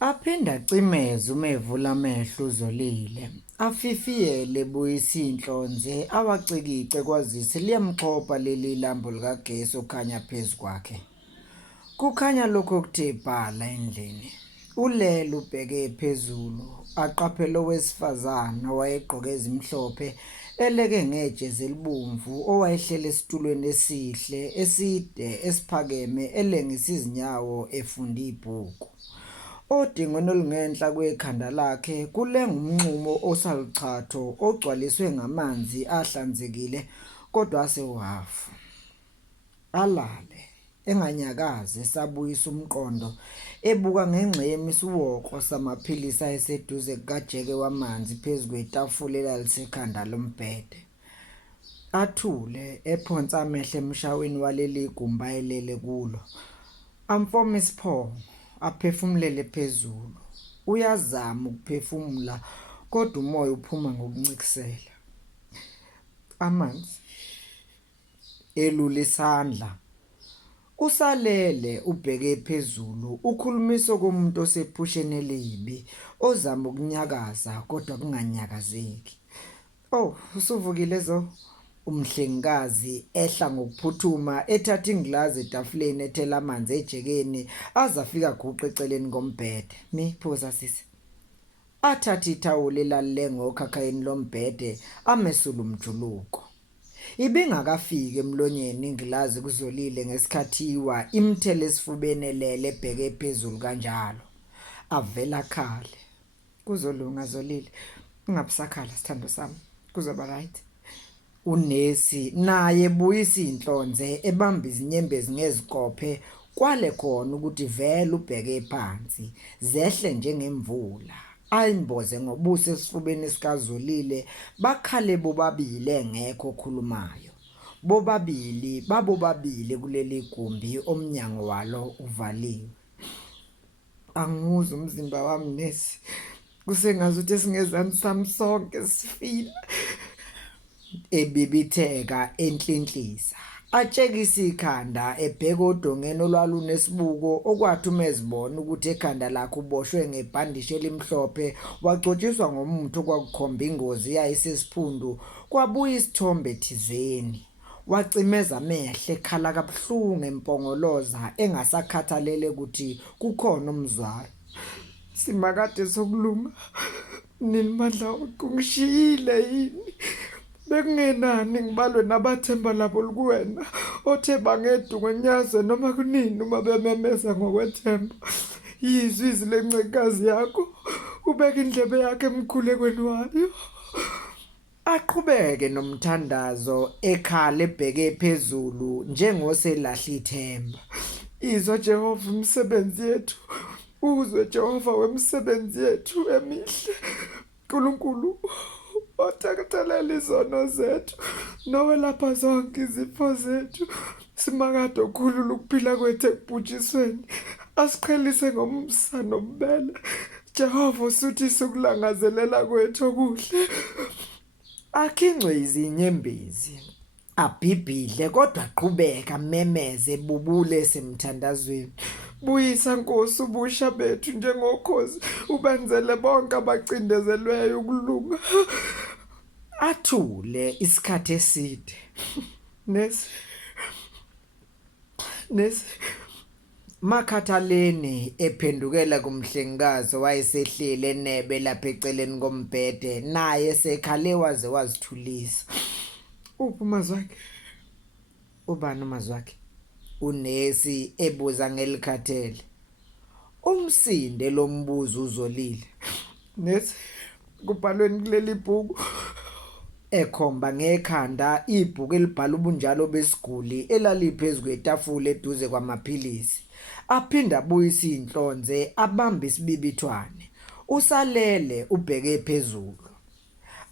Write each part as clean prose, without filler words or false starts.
Aphinda cimeza umevula amehlo uzolile, afifiyele buyisa inhlonze awacikice kwazise liyamxhopha leli lambo likagesi okhanya phezu kwakhe. Kukhanya lokho okuthe bhala endlini. Ulele ubheke phezulu, aqaphela owesifazana owayegqoke ezimhlophe eleke ngejezi elibomvu owayehlele esitulweni esihle eside esiphakeme elengisa izinyawo efunda ibhuku. Odingweni olungenhla kwekhanda lakhe kulenga umnxumo osaluchatho ogcwaliswe ngamanzi ahlanzekile kodwa asewuhafu. Alale enganyakazi esabuyisa umqondo ebuka ngengxemi isiwoko samaphilisi ayeseduze kukajeke wamanzi phezu kwetafula elalisekhanda lombhede. Athule ephonsa amehlo emshaweni waleli gumbi ayelele kulo. Amfoma isiphongo aphefumulele phezulu. Uyazama ukuphefumula kodwa umoya uphuma ngokuncikisela. Amanzi elula isandla. Usalele ubheke phezulu ukhulumiso komuntu osephusheni elibi ozama ukunyakaza kodwa kunganyakazeki. Oh, usuvukile zo? Umhlengikazi ehla ngokuphuthuma ethatha ingilazi etafuleni ethela amanzi ejekeni azafika guqa eceleni kombhede. Phuza sisi. Athatha ithawula elalile ngokhakhayini lombhede amesula umjuluko. Ibingakafiki emlonyeni ingilazi kuzolile ngesikhathiwa imthele esifubeni elele ebheke phezulu kanjalo. Avela khale. Kuzolunga Zolile. Ungabusakhala sithando sami. Kuzoba right. Unesi naye buyisa inhlonze ebamba izinyembezi ngezikophe kwale khona ukuthi vele ubheke phansi zehle njengemvula ayimboze ngobuso esifubeni esikazolile bakhale bobabili engekho okhulumayo bobabili kuleli gumbi omnyango walo uvaliwe. Anguzwa umzimba wami nesi kusengazuthi esingezani sami sonke sifile. Ebibitheka enhlinhlisa atshekisa ikhanda ebheka odongeni olwalunesibuko okwathi umezibona ukuthi ekhanda lakhe uboshwe ngebhandishe elimhlophe wagcotshiswa ngomuntu okwakukhomba ingozi yayisesiphundu kwabuya isithombe thizeni. Wacimeza amehlo ekhala kabuhlungu empongoloza engasakhathalele ukuthi kukhona umzwayo. Simakade sokulunga nini mandla kungishiyile yini? Bekungenani ngibalwe nabathemba labo lukuwena othe bangeduka nyaze noma kunini uma bememeza ngokwethemba. Yizwi izwi lencekazi yakho ubeka indlebe yakhe emkhulekweni wayo. Aqhubeke nomthandazo ekhala ebheke phezulu njengoselahla ithemba. Izwa Jehova umsebenzi yethu. Uzwe Jehova wemisebenzi yethu emihle. Nkulunkulu othakethelela izono zethu nowelapha zonke izifo zethu. Simakade okhulula ukuphila kwethu ekubhujisweni asiqhelise ngomsa nobubele. Jehova usuthise ukulangazelela kwethu okuhle. Akhincwe izinyembezi abhibhidle kodwa aqhubeka memeze bubule semthandazweni. Buyisa Nkosi ubusha bethu njengokhozi ubenzele bonke abacindezelweyo ukulunga. Athule isikhathi eside. Nesi makhathaleni ephendukela kumhlengikazi wayesehlele enebe lapha eceleni kombhede naye sekhale waze wazithulisa. Uphi umazwakhe? Ubani umazwakhe? Unesi ebuza ngelikhathele. Umsinde lombuzo uzolile. Nesi kubhalweni kuleli bhuku ekhomba ngekhanda ibhuku elibhala ubunjalo besiguli elaliphezu kwetafula eduze kwamaphilisi. Aphinda buyisa inhlonze abamba isibibithwane. Usalele ubheke phezulu.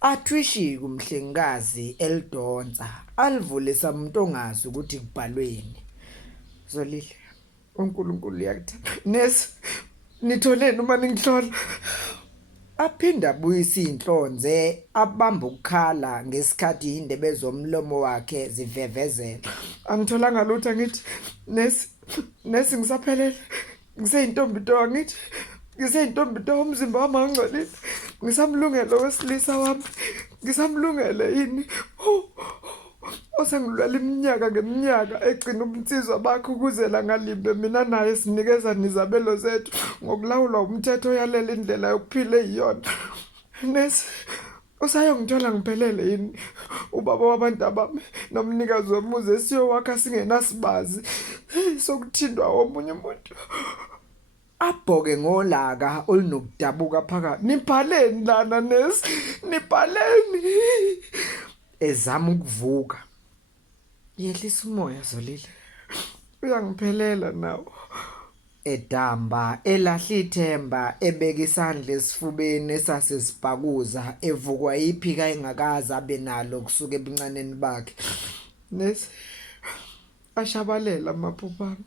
Athwishika umhlengikazi elidonsa alivulisa umuntu ongazi ukuthi kubhalweni. Zolile uNkulunkulu uyakuthanda. Nesi nitholeni uma ningihlola? Aphinda buyisa inhlonze abamba ukukhala ngesikhathi indebe zomlomo wakhe zivevezela. Angitholanga lutho ngithi nesi ngisaphelele ngiseyintombi nto ngithi ngiseyintombi nto umzimba wami angcolile, ngisamlungele wesilisa wami, ngisamlungele yini osengilwela iminyaka ngeminyaka egcina ubunsizwa bakho ukuze la ngalimbe mina naye sinikeza nizabelo zethu ngokulawulwa umthetho oyalela indlela yokuphila eyiyona. Usayongithola ngiphelele yini ubaba wabantu abami nomnikazi womuzi esiyowakha singenasibazi sokuthindwa womunye umuntu? Abhoke ngolaka olunokudabuka phakathi. Nibhaleni lana nesi, nibhaleni. Ezama ukuvuka. Yehlisa umoya Zolile, uyangiphelela nawo. Edamba elahla ithemba, ebeka isandla esifubeni esasesibhakuza, evukwa iphika engakazi abe nalo kusuka ebuncaneni bakhe. Nesi ashabalela amaphupho ami,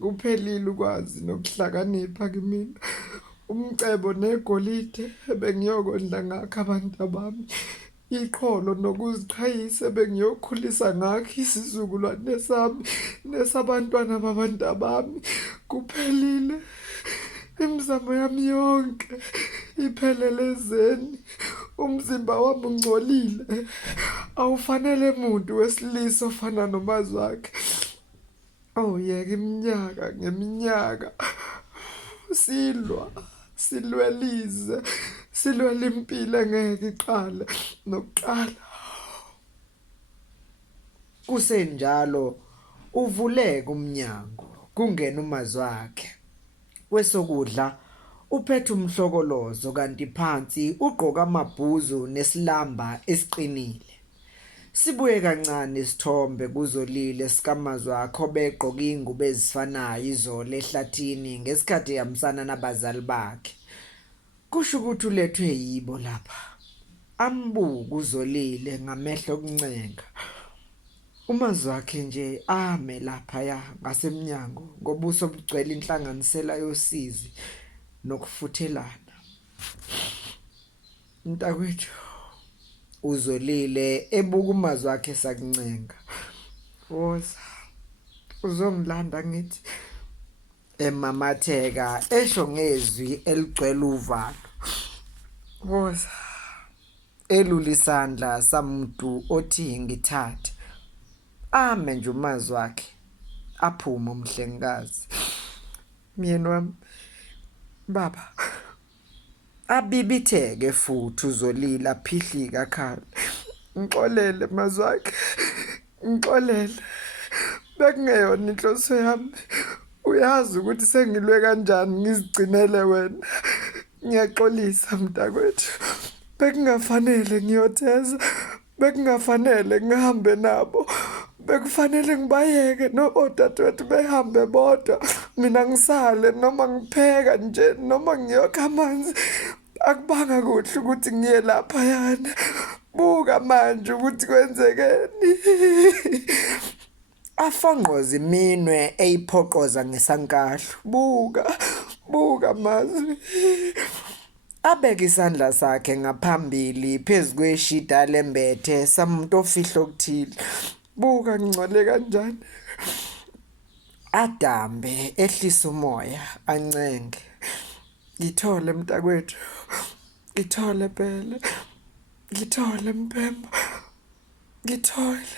kuphelile ukwazi nokuhlakanipha kimina. Umcebo negolide ebengiyokondla ngakho abantu abami, iqholo nokuziqhayisa bengiyokhulisa ngakho isizukulwane sami nesabantwana babantu abami. Kuphelile imizamo yami yonke iphelele ezeni. Umzimba wami ungcolile, awufanele muntu wesilisa ofana nomazi wakhe. Yeka iminyaka ngeminyaka silwelize, silwela impilo engeke iqale nokuqala. Kusenjalo uvuleka umnyango, kungena umazi wakhe. Kwesokudla uphethe umhlokolozo kanti phansi ugqoka amabhuzu nesilamba esiqinile. Sibuye kancane isithombe kuZolile sikamazi wakhe obegqoka ingubo ezifanayo izolo ehlathini ngesikhathi ehambisana nabazali bakhe. Kusho ukuthi ulethwe yibo lapha. Ambuka uZolile ngamehlo okuncenga. Umazi wakhe nje ame laphaya ngasemnyango ngobuso obugcwele inhlanganisela yosizi nokufuthelana. Mntakwethu, uZolile ebuka umazi wakhe sakuncenga. Woza, uzongilanda ngithi. Emamatheka esho ngezwi eligcwele uvalo. Woza, elula isandla samuntu othi ngithathe. Ame nje umazi wakhe, aphume umhlengikazi. Myeni wami, baba, abibitheke futhi uZolile aphihlika khala. Ngixolele mazi wakhe, ngixolele. Bekungeyona inhloso yami. Uyazi ukuthi sengilwe kanjani ngizigcinele wena. Ngiyaxolisa mntakwethu. Bekungafanele ngiyotheza, bekungafanele ngihambe nabo. Bekufanele ngibayeke odadewethu behambe bodwa, mina ngisale noma ngipheka nje noma ngiyokha amanzi. Akubanga kuhle ukuthi ngiye lapha yana. Buka manje ukuthi kwenzekeni. Afanqoza iminwe eyiphoqoza ngesankahlo. Buka mazi. Abeka isandla sakhe ngaphambili phezu kweshida lembethe samuntu ofihlo okuthile. Buka ngicole kanjani. Adambe ehlisa umoya ancenge. Ngithole mntakwethu, ngithole phela, ngithole mpemba, ngithole.